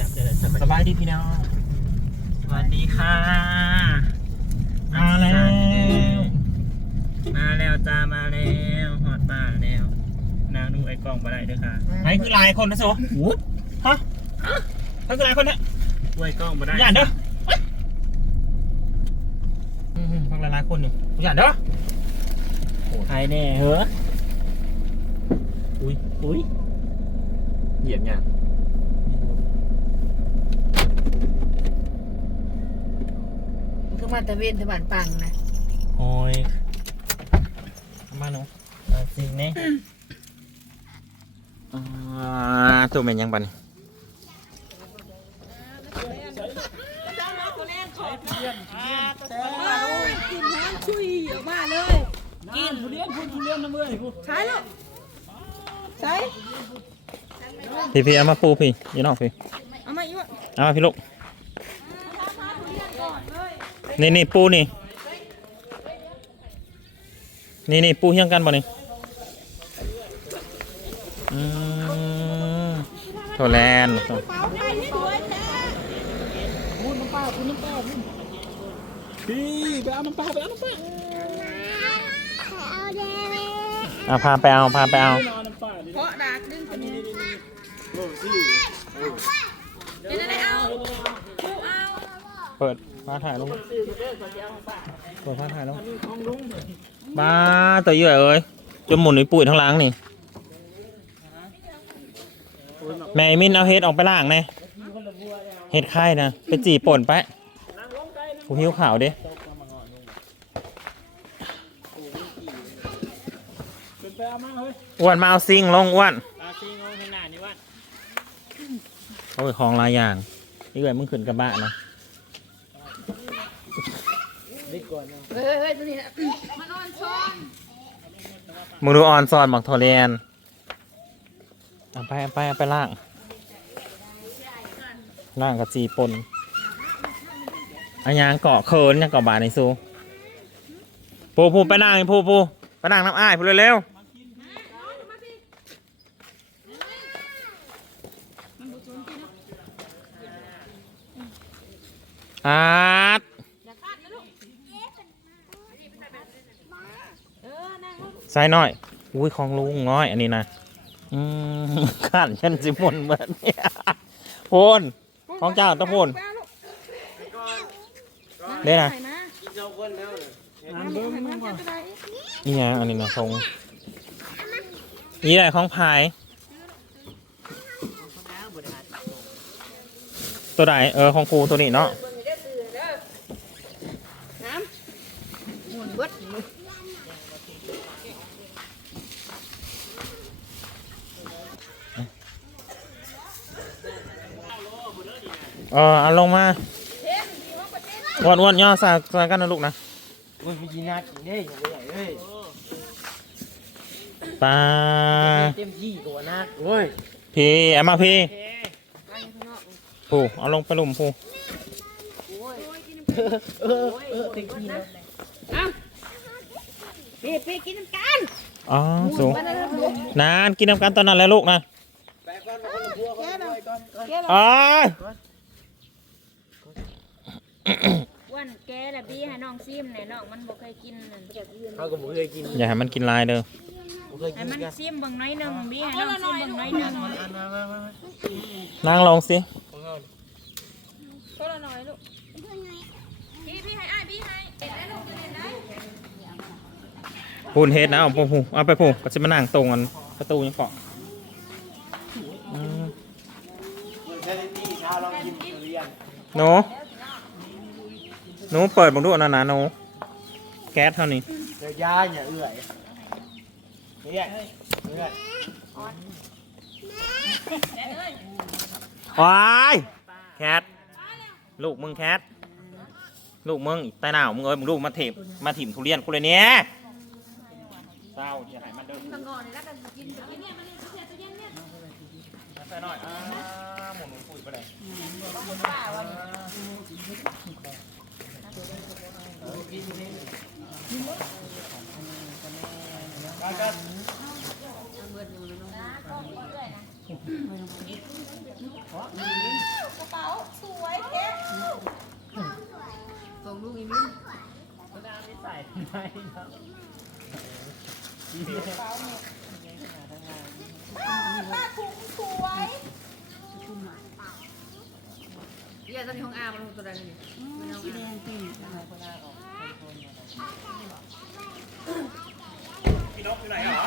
จับได้เลยสบายดีพี่น้องสวัสดีค่ะ มาแล้ว มาแล้วจ้ามาแล้วหอดบ้านแล้วนางดูไอ้กล้องมาได้ด้วยค่ะใครคือหลายคนนะโซวุ้ดฮะใครคือหลายคนเนี่ยดูไอ้กล้องมาได้อย่านเด้ออืมพักหลายๆคนอยู่อย่านเด้อใครแน่เหรออุ้ยอุ้ยเหยียบเนี่ยมันก็ มาตะเวนตะวันปังนะโอ้ยมาหนูเอาจริงเนี่ยอ่าตัวเป็นยังบันกินน้ำชุยออกมาเลยกินทุเรียนพูดทุเรียนนะเมื่อยพูดใช่ลูกใช่พี่พี่เอามาปูพี่ยี่นอกพี่เอามาอยู่เอามาพี่ลูก นี่นี่ปูนี่ นี่นี่ปูเฮียงกันบ่นี่อืมโทแลนด์เปล่าใครไม่สวยแท้พี่ไปเอาน้ำปลาไปเอาน้ำปลาเอาพาไปเอาพาไปเอาเอาน้ำปลาดิเพราะดากดึงคนนี้โอ้สิเดี๋ยวได้เอากูเอาเปิด ฟ้าถ่ายลงเปิดฟ้าถ่ายลงของลุงบ้าตัวเยอะเอ้ยจนหมุนในปุ๋ยทั้งหล้างนี่ แม่ไอ้มินเอาเห็ดออกไปล่างแน่เห็ดไข่นะไปจีป่นไปผู้หิวข่าวเด้เป็นไปเอามาเฮ้ยอ้วนมาเอาซิงลงอ้วนอาซีงงให้หน้านี่ว่าโอ้ยของหลายอย่าง นี่เกิดมึงขึ้นกระบะนะดีกว่านะ เฮ้ยเฮ้ยตัวนี้นะมันอ่อนช้อนมึงดูออนซอนบักโทเรียนเอาไปเอาไปเอาไปล่างล่างกับจีปนอันยางเกาะเคินยังเกาะบาในซูปูปูไปนั่งปูปูไปนั่งน้ำอ้ายพูดเร็วๆอาร์ตอย่าคาดนะลูกเออ ใส่น้อย อุ้ยของลุงน้อย อันนี้นะอืมขันฉันสิมนเหมือนเนี่ยโพนของเจ้าตะโพนเด้นะใส่นะเจ้าคนแล้วเลยน้ำเบิ้มน้ำจะได้นี่ไงอันนี้นะของนี่แหละของพายตัวไหนเออของครูตัวนี้เนาะ น้ำหมุนเบิด เออเอาลงมาอ้วนอ้วนย่อสาสากันนะลูกนะโอ้ยมีจีน่ากินได้อย่างไรเฮ้ยปลาเต็มที่กว่านักโอ้ยพี่เอามาพี่ไปข้างนอกผู้เอาลงไปลุมผู้เออเออเต็มที่นะเอาพี่พี่กินน้ำกันอ๋อสูงไปเลยลูกนานกินน้ำกันตอนนั้นแหล้วลูกนะไปก่อนมาคนละพัวก่อนไปก่ อนก่อนแกละอ๋ออ้วันแกละบี้ให้น้องซิมหน่อยน้องมันบ่เคยกินนั่นเขาก็บ่เคยกินอย่าให้มันกินลายเด้อบ่เคยให้กินมันกันซิมเบิ่งน้อยหนึงบี้ให้น้องซิมเบิ่งน้อยหนึงอันมามามานั่งลงสิของเขาก็ละน้อยลูกพี่พี่ให้อ้ายบี้ให้เห็นได้ลูกเห็นได้พูนเฮ็ดนะเอาพูพูเอาไปพูก็จะมานั่งตรงกันประตูยังเกาะอืมเซนิตี้ชาลองกินทุเรียนหนู หนูเปิดบังดูอันนั้นนะหนูแก๊สเท่านี้เดี๋ยวยาอย่าเอื่อยเอื่อยเอื่อยว้ายแคทลูกมึงแคทลูกมึงใต้หนาวมึงเอ้ยมึงลูกมาถีบมาถิ่มทุเรียนกูเลยเนี่ยเศร้าอย่าให้มันเดินทางงอนนี่แล้วกันกินกินเนี่ยมันเนี่ย กระเป๋าสวยเท่ส่งลูกอีมิ้นก็ไม่ใส่ไมครับกระเป๋าหมดป้าป้าถุงสวย เยี่ยตอนนี้ห้องอามันตัวใดเลยไม่เอาสีแดงเต็มพี่นกอยู่ไหนเหรอ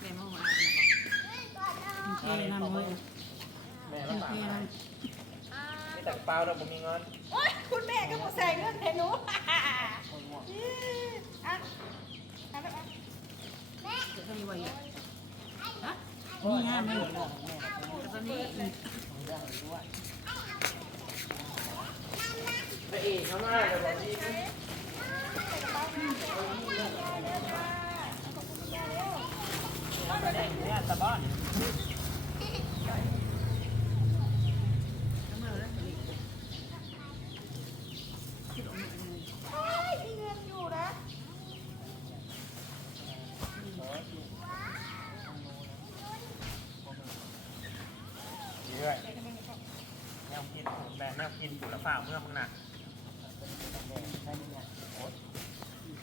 แม่ห้องอาเทน้ำเลยแม่เทลำบากน้ไม่แต่กระเป๋าเราผมมีเงินโอ๊ยคุณแม่ก็มาใส่เงินให้หนูอะอะไปไปจะต้องมีไว้ำนี่งามเลยตอนนี้ไปเอกเขามาเลยบอกนี่เฮ้ยมีเงินอยู่นะ เรื่อยแนวกินแบนแนวกินอยู่แล้วฝ่าเมื่อมึงหนัก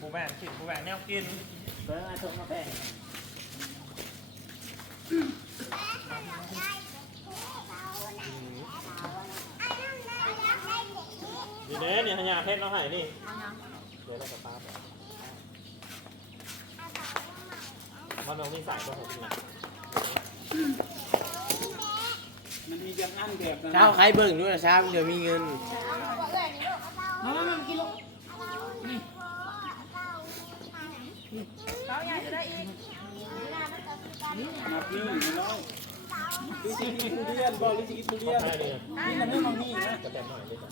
กูแบนกินกูแบนแนวกินเบิ้งอาส่งมาแบ่งนี่เด้เนี่ยพญาเพชรเราหายนี่เดี๋ยวเราจะป้าไปมันเรามีสายตัวผมนะมันมีจังอันแบบนั้นเช้าใครเบิ่งด้วยนะเช้าเดี๋ยวมีเงิน บอกเลยนี่ลูกมามามากินลูกนี่เราอยากจะได้อีกนับนี่น้อยดูสิกินทุเรียนบอกดูสิกินทุเรียนนี่มันไม่มังนี่นะจะแบบหน่อยเลจ้ะ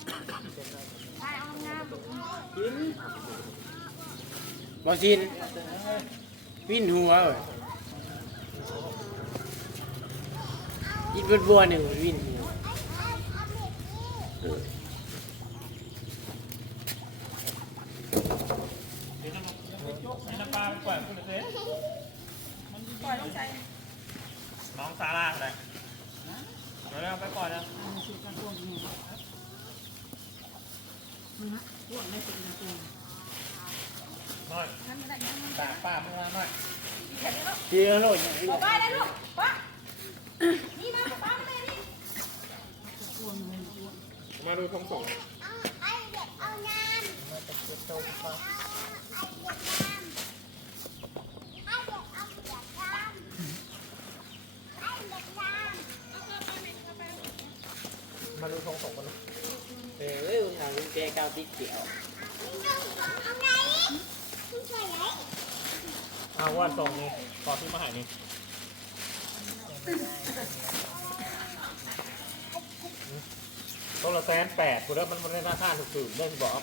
กินบอสินวิ่นหัวเว้ยกินเบิดบัวหนึ่งวิ่นหัว นี่น้ำปลาไปปล่อยคุณเลย ป ล่อยลงใจน้องซาร่าเลยเดี๋ยวเราไปปล่อยนะสุดกระพวงนี่มันฮะพวกไม่เป็นตัวหน่อยตาป้ามึงมาหน่อยเจียโลดอย่างนี้บอกป้าได้ลูกป้านี่มาบอกป้าไม่ได้นี่พวงเลยพวงมาดูคำส่ง มาดูคำส่งกัน เออเอ้ยทางแกก้าวติดเกี่ยวเอาว่าส่งนี่ขอที่มาหานี่ต้นละแสนแปดกูแล้วมันมันได้ราคาถูกๆได้ที่บอก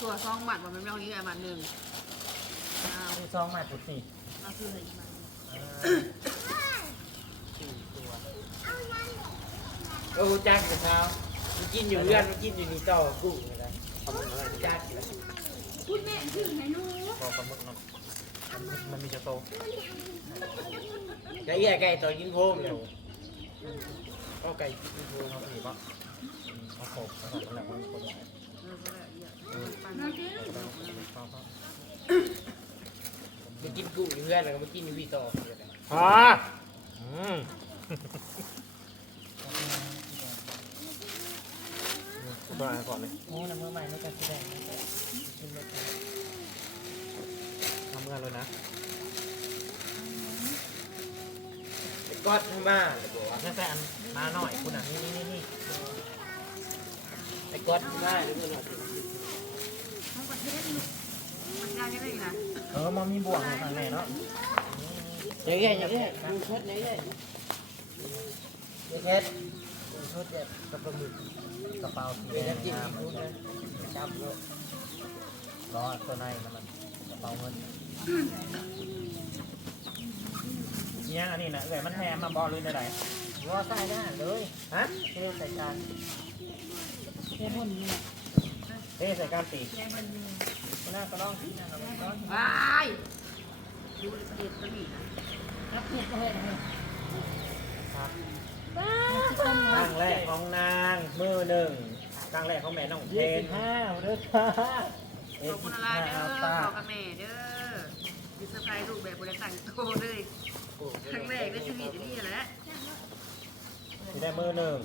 ตัวซองหมัดมันไม่เอานี้ไงมันหนึ่งอ้าวซองมาถูกสี่เอาคืออะไรอีกมัน เออจ้างแต่เช้ามันกินอยู่เพื่อนมันกินอยู่นี่ต่อกุ้งเลยนะจ้างอยู่แล้วคุณแม่ชื่อไหนหนูบอกปลาหมึกเนาะมันมีจะโตแล้วแย่ไก่ต่อกินโคมเลยก็ไก่กินโคมเอาสีป่ะเอาโขกเอาของมันแหละมันคนไหนเออก็ได้เยอะปั้นน้ำจิ้มมันกินกุ้งอยู่เพื่อนแล้วก็มากินอยู่พี่ต่อเลยนะฮะอืม ตัวอะไรก่อนเลยโอ้น้ำมือใหม่ไม่กันแสดงทำเงินเลยนะไอ้ก๊อตทั้งบ้านเลยบอกว่าแค่แต่อันมาหน่อยคุณอะนี่นี่นี่ไอ้ก๊อตทั้งบ้านหรือเปล่าห้องประเทศนี่มันยากได้อีกนะเออมามีบวกในทางไหนเนาะอย่างเงี้ยอย่างเงี้ยดูชุดอย่างเงี้ยอย่าง เงี้ยดูชุดแบบกระปมึกกระเป๋าสีเป็นแดงน้ำจิ้มงามซีฟู้ดนะจับเลยล้อตัวในมันกระเป๋าเงินเนี้ยอันนี้นะเลยมันแถมมาบอลเลยได้ไหนรอใส่หน้าเลยฮะเทใส่จานเทมุนเทใส่การตีหน้าก็ต้องที่หน้าก็ต้องว้ายดูประเด็นตะบีนะรับเผ็ดเลยนะครั้ งแรกของนางมือหนึ่งครั้งแรกของแม่น้องเพยี่นสิบห้าเด้อค่ะเอ็ขอบคุณอะไรเด้อขอกับแม่เด้อดิสไพรลูกแบบบริษัทโตเลยครั้งแรกในชีวิตนี่แหละที่ได้มือหนึ่ง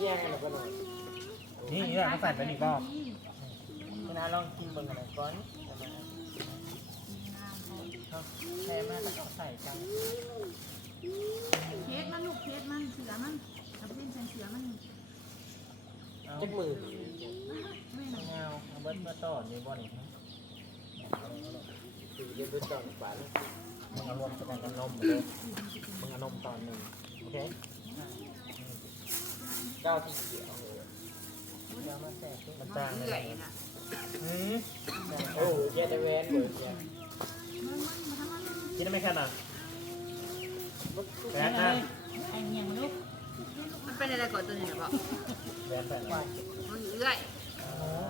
แย่งกันก็หน่อยนี่นี่แหละเขาใส่ไปนี่บอกคุณอาลองกินเบิ่งอะไรก่อนแค่มากก็ใส่กัน เคสมันลูกเคสมันเสือมันกับเล่นเสือมันจับมือไม่หนักเงาเอาเบิร์ดมาต่อนี่บ่นี่คือเรียนรู้จักบ้านมึงเอารวมกันกับนมเลยมึงเอานมตอนหนึ่งโอเคเจ้าที่เกี่ยวเดี๋ยมาแตกมันน้าองเลยนะอืมโอ้แย่แต่แวนเบิร์ดเนี่ยกินได้ไหมแค่น่ะ แหวแม่นะไอ้เมียมันลูกมันเป็นอะไรก่อนตัวนี้นะบอกแหวนใส่หน่อยน้องเอื่อย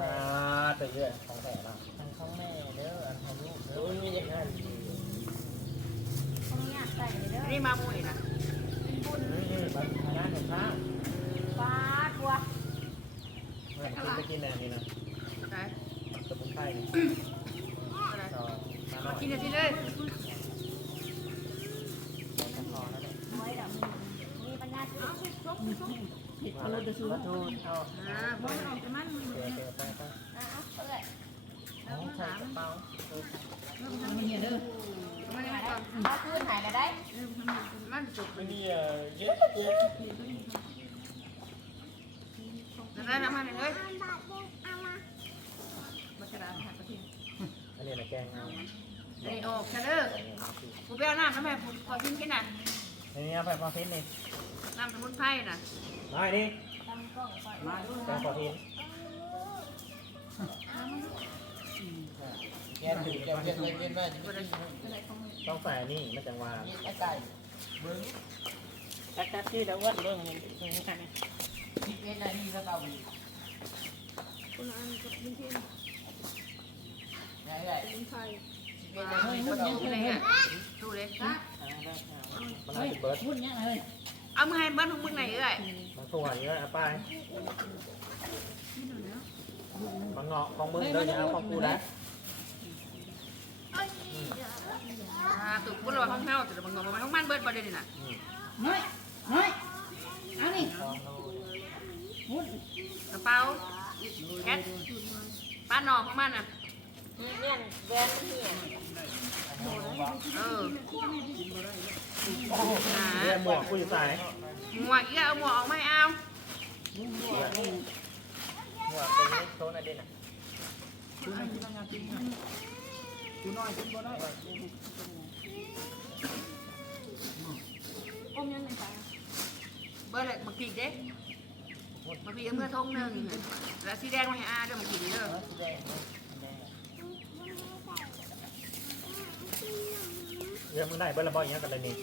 อ่าตื่นเรื่อยของแถมอะอันของแม่เด้ออันของลูกเด้อ้อยมีอย่างนั้นตรงนี้ใส่เยเด้อนี่มามุ้ยนะอืมอืมมันทานอาหารข้าวฟ้าตัวเมื่อกินไปกินแนวนี้นะใช่สมุนไพรนี่ อะไร ต่อมาหน่อย กินทีเลย ไว้แบบมีปัญญาชุบชุบชุบชุบ เห็ดพะโล้จะซื้อขอโทษเอาอ่าบอลออกจากมันเดี๋ยวเดี๋ยวไปไปอะเปิดเอาใส่กระเป๋ามันเมียเด้อไม่ได้ก่อนเอาคืนหายแล้วได้ มันจุกไม่นี่เอ่อเยอะเยอะนั่นน้ำมันเลยมาจะได้หักกระเทียมอันนี้นะแกงเอาอันนี้ออกเชลเลอร์กูไปเอาน้ำทำไมผมขอกินกินน่ะอั นนี้เอาไปพอทิ้งนี่น้ำสมุนไพรน่ะน้อยดิตั้งกล้องก่อนมาดูแกงพอทิ้งแกถือแกเวียนเวียนเวียนมาจะไม่ได้ต้องใส่อันนี่มันจังหวะยิงไอ้ไก่เบิ้งจักจักที่แล้วอ้วนเบิ่งนี่ตรงนี้ค่ะนี่ยิงไอ้ไก่นี่ก็เอาไปคุณอันกับกินเทียนไงไก่สมุนไพรยิงไอ้ไก่นี่ก็เอากินอะไรอะดูเลย มันน่าจะเบิร์ดพูดเนี้ยเลย เอามือให้เบิ้ลของมึงไหนเอ้ยมันถั่วเยอะเอาไปมันเงาะของมึงเดินเอาของกูนะอ่าตุกพูดว่าห้องเฮาแต่บางงมันห้องมันเบิ้ลประเด็นน่ะน้อยน้อยเอานี่พูดกระเป๋าแคทป้าหนอของมันน่ะเนี่ยแวนเนี่ย เอออ่าเรียหมวกกูอยู่ใส่หมวกอีกเอาหมวกออกไม่เอาหัวตรงนี้โซนอะไรน่ะอมยังไงไปเบิ้ลเลยมาปีกเด้มาปีกเมื่อทงหนึ่งแล้วสีแดงมาให้อาเด้อมาปีกเด้อ แดงแดงเรียมึงได้เบิร์ดละบ่อย่างเงี้ยกันเลยนี่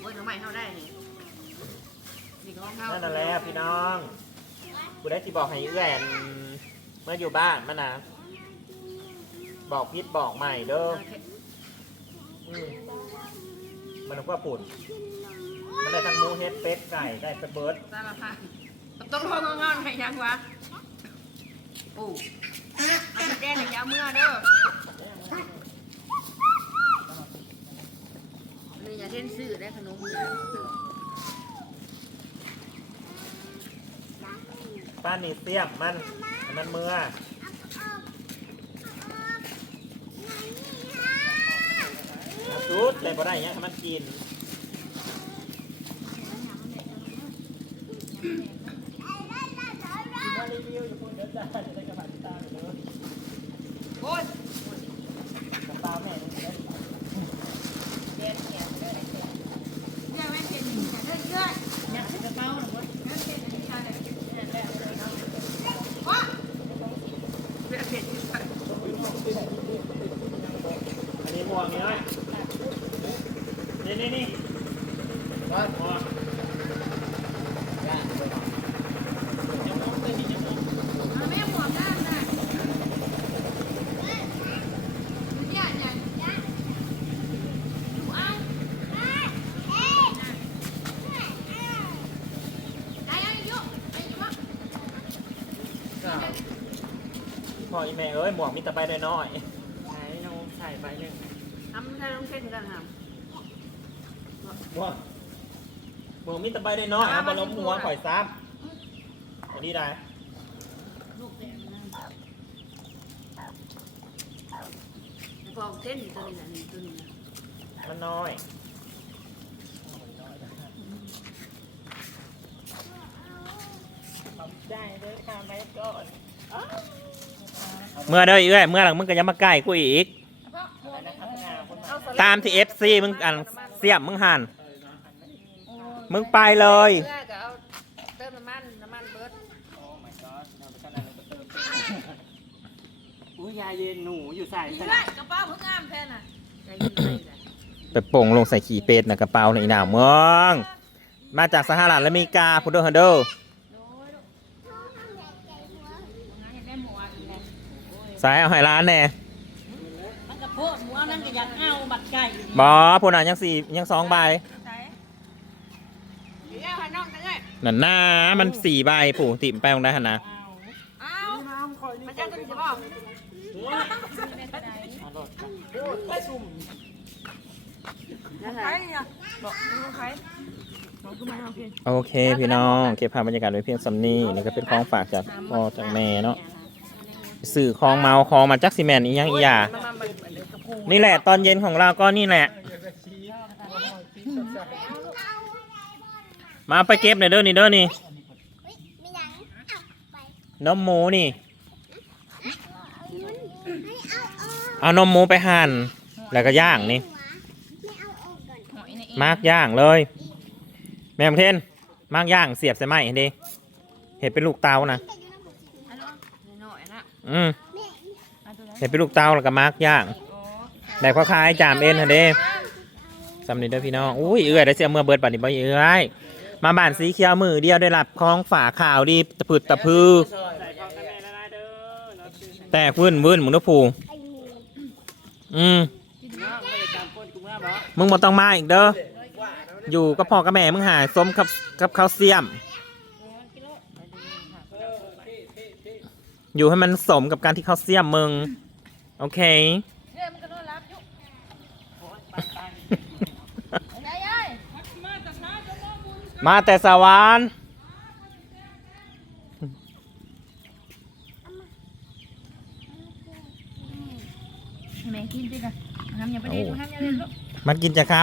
เบิ้ลทำไมเข้าได้นี่นี่ของเขานั่นแหละพี่น้องกูได้ที่บอกให้เอื้อนเมื่ออยู่บ้านมันนะบอกพิษบอกใหม่เด้ออืมมันก็ปุ่นมันได้ทั้งหมูเฮ็ดเป็ดไก่ได้สเบิร์ดสารพัดต้องลองงอนให้ยังวะโอ้เอาสีแดงให้ยาวเมื่อเด้อนี่ อย่าเล่นซื้อได้ขนมเนี่ยป้านี่เสียมมันอันนั้นเมื่อเอาจุดเลยบ่ได้เงี้ยให้มันกิน รีวิวอยู่คนเดียวจ้าจะได้กระบะตาเลย โอ้ย กระเป๋าแม่นี่เด้อ แวนเนี่ยเด้อไอ้เสือ ยังไม่เป็นแต่เด้อเยอะ อยากใส่กระเป๋าหรือว่า ว้าเพื่อเผ็ดที่สุด อันนี้หมวกนี่น้อยนี่นี่นี่ ว่า หมวก ย่างไปหน่อย เอาแม่หมวกด้านน่ะเนี่ยอย่างดูเอาได้ยังอยู่ได้อยู่วะพ่ออีแม่เอ้ยหมวกมีแต่ใบน้อย ใช้น้องใส่ใบหนึ่ง ทำใช่ต้อง เช่นกันครับๆหมวกหมวกมีแต่ใบน้อยๆเอามาล้มหัวข่อยซ้ำอันนี้ได้ลูกแดงนะพอเช่นตัวนี้นะนี่ตัวนี้นะมันน้อยขอบใจเด้อค่ะแม่ก่อน เมื่อเด้อเอ้ยเมื่อหลังมึงก็อยังมาใกล้กูอีก อะไรนะครับงาคนเอาสลัดตามที่ FC มึงอันเสียบมึงหัน มึงไปเลยเพื่อก็เอาเติมน้ำมันน้ำมันเบิร์ดโอ้ my god เราไปข้างในเราไปเติมเติมอุ้ยยายเย็นหนูอยู่ใส่นี่ใส่ไรกระเป๋าเพิ่งงามแท้น่ะใจดีไปเลยไปโป่งลงใส่ขี่เป็ดนะกระเป๋าในอีหนาวเมือง มาจากสหรัฐอเมริกาพุดเดอร์ฮันเดอร์งานอยากได้หมวกอีกแล้วสายเอาให้ร้านแน่มันกระโพดหมวก นั่นก็อยากเอาบัตรไก่บอพูน่ะยังสี่ยังสองใบใช่เดี๋ยวให้น้องกันเลยนั่นหน้ามันสี่ใบปู่ติมไปตรงได้หนนะเอามันะตัวนี้จะบอกใครอะบอกมึงใครบอกขึ้นมาโอเคโอเคพี่น้อง เก็บภาพบรรยากาศไว้เพียงสำนี้นี่ก็เป็นของฝากจากพ่อจากแม่เนาะ สื่อของเมาของมาจากซีเมนต์อีหยังอีหยานี่แหละตอนเย็นของเราก็นี่แหละ มาไปเก็บหน่อยเด้อนี่เด้อนี่นมหมูนี่ เอานมหมูไปหั่นแล้วก็ย่างนี่มากย่างเลย แม่มเทนมากย่างเสียบใส่ไม้เห็นดิเห็ดเป็นลูกเตานะ อืมเห็ดเป็นลูกเตาแล้วก็มาร์กย่างได้คล้ายๆจามเอ็นฮะเด้สำนีเด้อพี่น้อง อุ้ยเอื้อยได้เสียเมื่อเบิดบัดนี้บ่เอื้อยมาบ้านสีเขียวมือเดียวได้รับของฝาข่าวดีตะพืดตะพือใส่ของกันแม่ละลายเด้อเราซื้อให้แตกวื่นวื่นมึงเด้อผูอืมน้องมาต้องมาอีกเด้อ อยู่กับพ่อกับแม่มึงหายสมกับกับข้าวเสียม อยู่ให้มันสมกับการที่เขาเสียมมึง โอเค เนี่ยมันก็นอนรับอยู่ไอ้ไอ้มาแต่สวรรค์แม่กินสิกันน้ำอย่าไปเด็ดน้ำอย่าเด็ดลูก มันกินจะคน้